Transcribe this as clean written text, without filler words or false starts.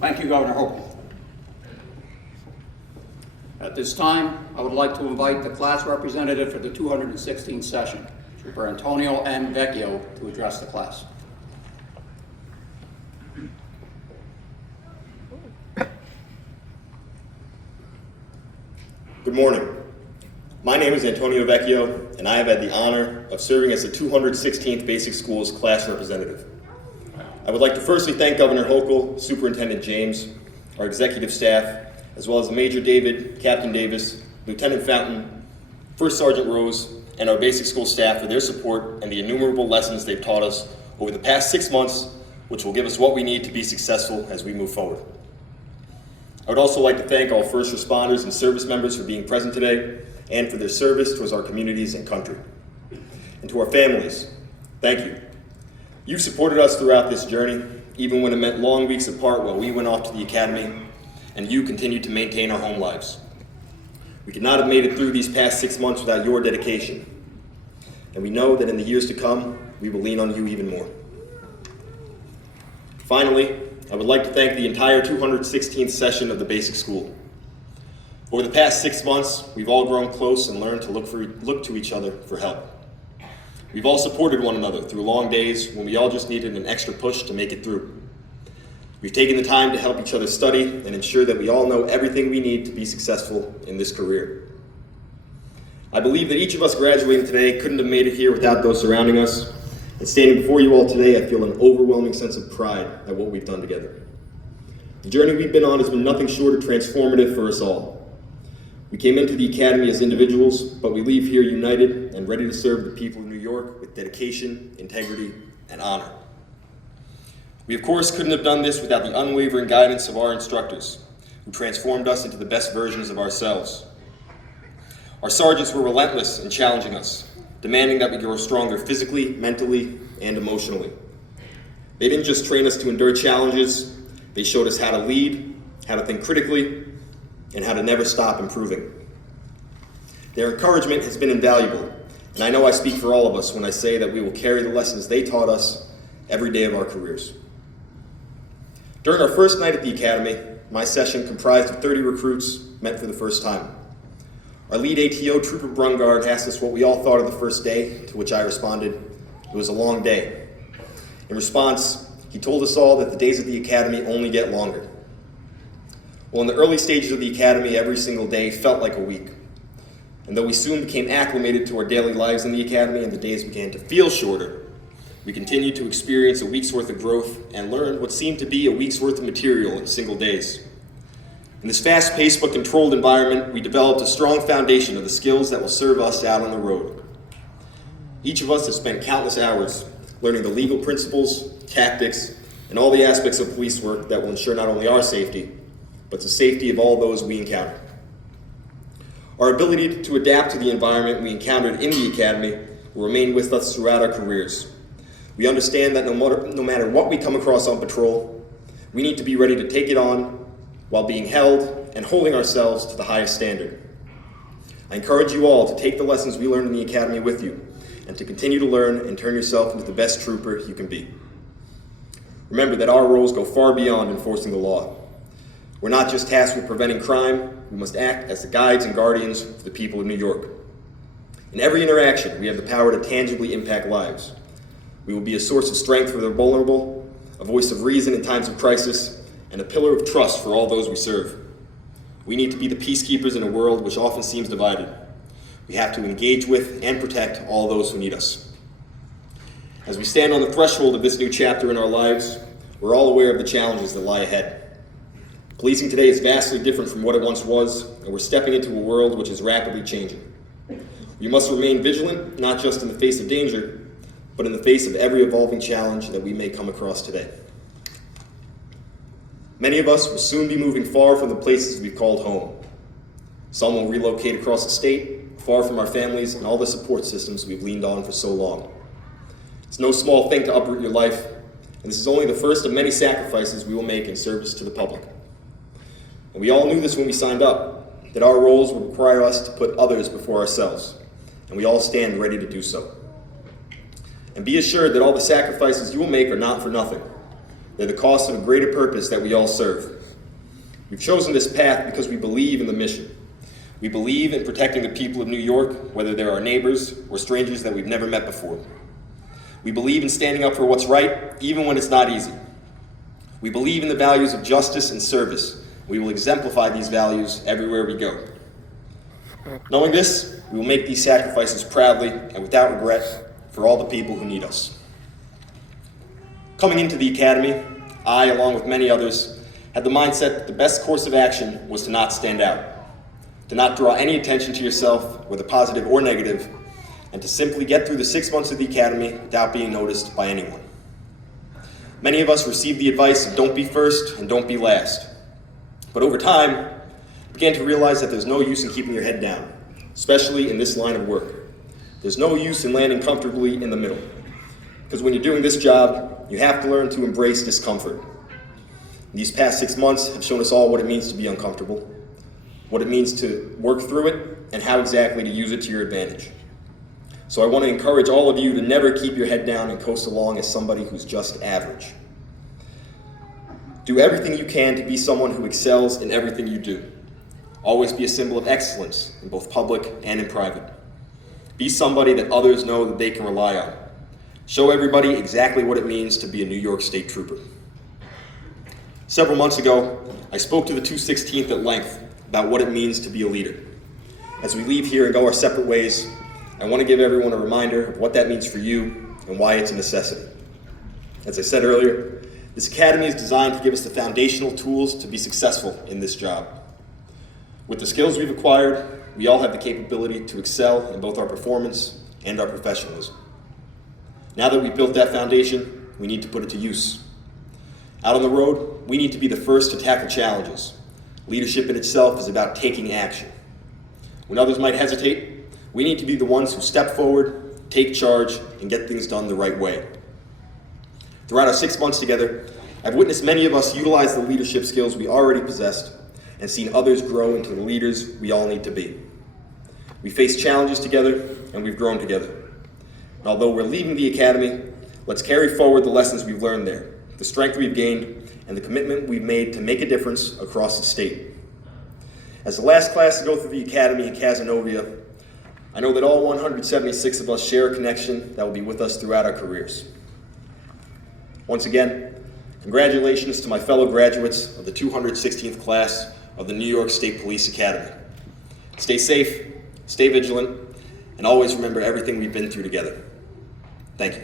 Thank you, Governor Hochul. At this time, I would like to invite the class representative for the 216th session, Trooper Antonio N. Vecchio, to address the class. Good morning. My name is Antonio Vecchio, and I have had the honor of serving as the 216th Basic Schools class representative. I would like to firstly thank Governor Hochul, Superintendent James, our executive staff, as well as Major David, Captain Davis, Lieutenant Fountain, First Sergeant Rose, and our basic school staff for their support and the innumerable lessons they've taught us over the past 6 months, which will give us what we need to be successful as we move forward. I would also like to thank all first responders and service members for being present today and for their service towards our communities and country. And to our families, thank you. You've supported us throughout this journey, even when it meant long weeks apart while we went off to the academy, and you continued to maintain our home lives. We could not have made it through these past 6 months without your dedication, and we know that in the years to come, we will lean on you even more. Finally, I would like to thank the entire 216th session of the Basic School. Over the past 6 months, we've all grown close and learned to look to each other for help. We've all supported one another through long days when we all just needed an extra push to make it through. We've taken the time to help each other study and ensure that we all know everything we need to be successful in this career. I believe that each of us graduating today couldn't have made it here without those surrounding us. And standing before you all today, I feel an overwhelming sense of pride at what we've done together. The journey we've been on has been nothing short of transformative for us all. We came into the academy as individuals, but we leave here united and ready to serve the people of New York with dedication, integrity, and honor. We, of course, couldn't have done this without the unwavering guidance of our instructors, who transformed us into the best versions of ourselves. Our sergeants were relentless in challenging us, demanding that we grow stronger physically, mentally, and emotionally. They didn't just train us to endure challenges, they showed us how to lead, how to think critically, and how to never stop improving. Their encouragement has been invaluable, and I know I speak for all of us when I say that we will carry the lessons they taught us every day of our careers. During our first night at the academy, my session comprised of 30 recruits met for the first time. Our lead ATO, Trooper Brungard, asked us what we all thought of the first day, to which I responded, "It was a long day." In response, he told us all that the days at the academy only get longer. Well, in the early stages of the academy, every single day felt like a week. And though we soon became acclimated to our daily lives in the academy and the days began to feel shorter, we continued to experience a week's worth of growth and learned what seemed to be a week's worth of material in single days. In this fast-paced but controlled environment, we developed a strong foundation of the skills that will serve us out on the road. Each of us has spent countless hours learning the legal principles, tactics, and all the aspects of police work that will ensure not only our safety, but the safety of all those we encounter. Our ability to adapt to the environment we encountered in the academy will remain with us throughout our careers. We understand that no matter what we come across on patrol, we need to be ready to take it on while being held and holding ourselves to the highest standard. I encourage you all to take the lessons we learned in the academy with you and to continue to learn and turn yourself into the best trooper you can be. Remember that our roles go far beyond enforcing the law. We're not just tasked with preventing crime, we must act as the guides and guardians for the people of New York. In every interaction, we have the power to tangibly impact lives. We will be a source of strength for the vulnerable, a voice of reason in times of crisis, and a pillar of trust for all those we serve. We need to be the peacekeepers in a world which often seems divided. We have to engage with and protect all those who need us. As we stand on the threshold of this new chapter in our lives, we're all aware of the challenges that lie ahead. Policing today is vastly different from what it once was, and we're stepping into a world which is rapidly changing. We must remain vigilant, not just in the face of danger, but in the face of every evolving challenge that we may come across today. Many of us will soon be moving far from the places we've called home. Some will relocate across the state, far from our families and all the support systems we've leaned on for so long. It's no small thing to uproot your life, and this is only the first of many sacrifices we will make in service to the public. And we all knew this when we signed up, that our roles would require us to put others before ourselves, and we all stand ready to do so. And be assured that all the sacrifices you will make are not for nothing. They're the cost of a greater purpose that we all serve. We've chosen this path because we believe in the mission. We believe in protecting the people of New York, whether they're our neighbors or strangers that we've never met before. We believe in standing up for what's right, even when it's not easy. We believe in the values of justice and service. We will exemplify these values everywhere we go. Knowing this, we will make these sacrifices proudly and without regret for all the people who need us. Coming into the academy, I, along with many others, had the mindset that the best course of action was to not stand out, to not draw any attention to yourself, whether positive or negative, and to simply get through the 6 months of the academy without being noticed by anyone. Many of us received the advice of don't be first and don't be last. But over time, I began to realize that there's no use in keeping your head down, especially in this line of work. There's no use in landing comfortably in the middle. Because when you're doing this job, you have to learn to embrace discomfort. These past 6 months have shown us all what it means to be uncomfortable, what it means to work through it, and how exactly to use it to your advantage. So I want to encourage all of you to never keep your head down and coast along as somebody who's just average. Do everything you can to be someone who excels in everything you do. Always be a symbol of excellence in both public and in private. Be somebody that others know that they can rely on. Show everybody exactly what it means to be a New York State Trooper. Several months ago, I spoke to the 216th at length about what it means to be a leader. As we leave here and go our separate ways, I want to give everyone a reminder of what that means for you and why it's a necessity. As I said earlier, this academy is designed to give us the foundational tools to be successful in this job. With the skills we've acquired, we all have the capability to excel in both our performance and our professionalism. Now that we've built that foundation, we need to put it to use. Out on the road, we need to be the first to tackle challenges. Leadership in itself is about taking action. When others might hesitate, we need to be the ones who step forward, take charge, and get things done the right way. Throughout our 6 months together, I've witnessed many of us utilize the leadership skills we already possessed and seen others grow into the leaders we all need to be. We faced challenges together, and we've grown together. And although we're leaving the academy, let's carry forward the lessons we've learned there, the strength we've gained, and the commitment we've made to make a difference across the state. As the last class to go through the academy in Casanova, I know that all 176 of us share a connection that will be with us throughout our careers. Once again, congratulations to my fellow graduates of the 216th class of the New York State Police Academy. Stay safe, stay vigilant, and always remember everything we've been through together. Thank you.